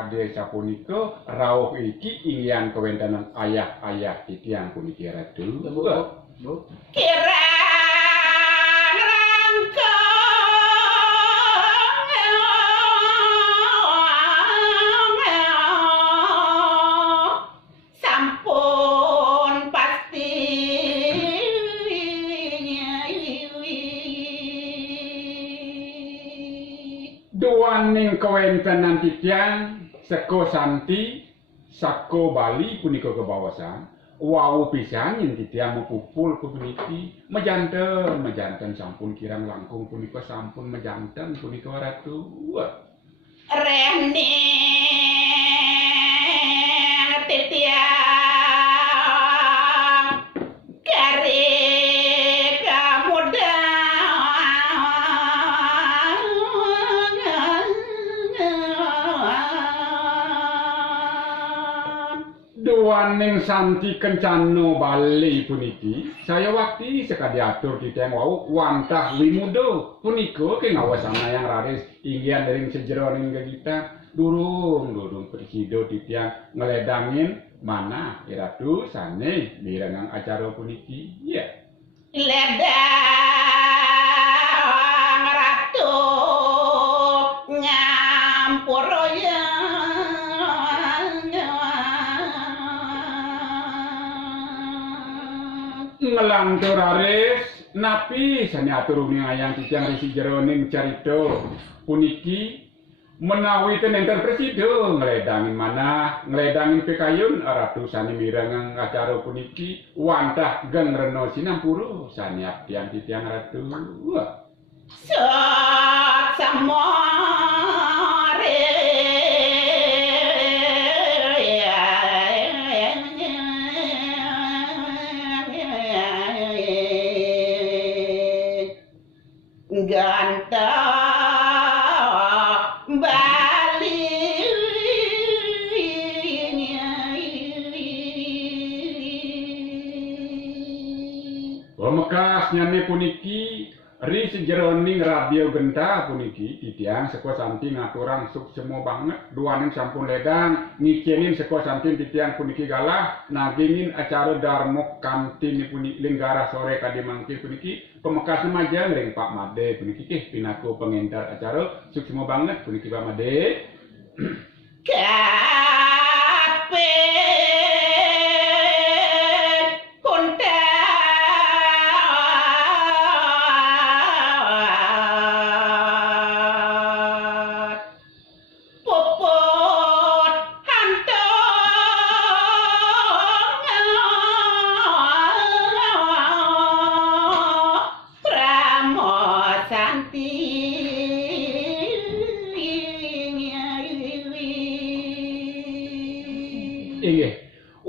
sakade sapunika rawuh iki ingyan kawontenan ayah-ayah titiang puniki ratu. Bu. Kirang rangkong sampun pasti duaning kawontenan titiang seko Santi sako Bali punika kebawasan wau pisan yen titiang mupupul puniki mejanten sampun kirang langkung punika sampun mejanten punika ratu. rene titiang kare duaning Santi Kencana Bali puniki saya wakti sekadi atur titiang wau wantah wimudo punika kengawasana yang raris inggian dari sejeroning gegita durung presido titiang ngeledangin mana iratu sane mirengang acara puniki ya ledang ratu ngampura ya ngelantur aris napi sane atur ayang titiang risi jeroning carito puniki menawi enten presido ngeledangin mana ngeledangin pikayun ratu sane mirengang acara puniki wantah geng reno sinampuru sane abdian titiang ratu. Sot samore ganteng Bali Pemekas nyane puniki ri sejeroning radio genta puniki titiang seko Santi ngaturang suksemo banget duaning sampun ledang ngikenin seko Santi titiang puniki galah nagingin acara darmok kantin puniki linggara sore kadi mangke puniki pemekas majang ring Pak Made puniki pinaku pengentar acara suksemo banget puniki Pak Made. kape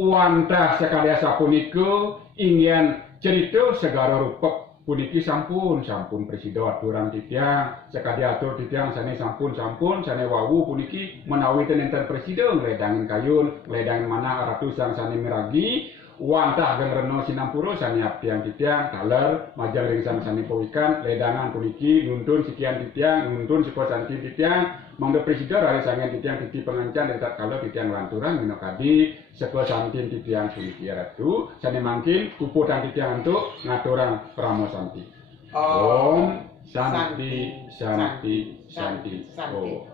Wantah sekalian sapunika ingin cerita segara rupek puniki sampun presido aturan titiang sekadi atur titiang sane sampun sane wawu puniki menawi enten presido ngledangin kayun ngledangin mana ratusan sane miragi wantah geng reno sinampuru sane abdiang titiang kaler majang ring sane powikan ledangan puniki nuntun sekian titiang nuntun seko Santi titiang mangga presido rari sangen titiang titi pengancan dari kalau titiang lanturan minokadi seko Santi titiang puniki ratu sane mangkin kuputan titiang untuk ngaturang pramo Santi. Om Santi Santi Santi. Oh.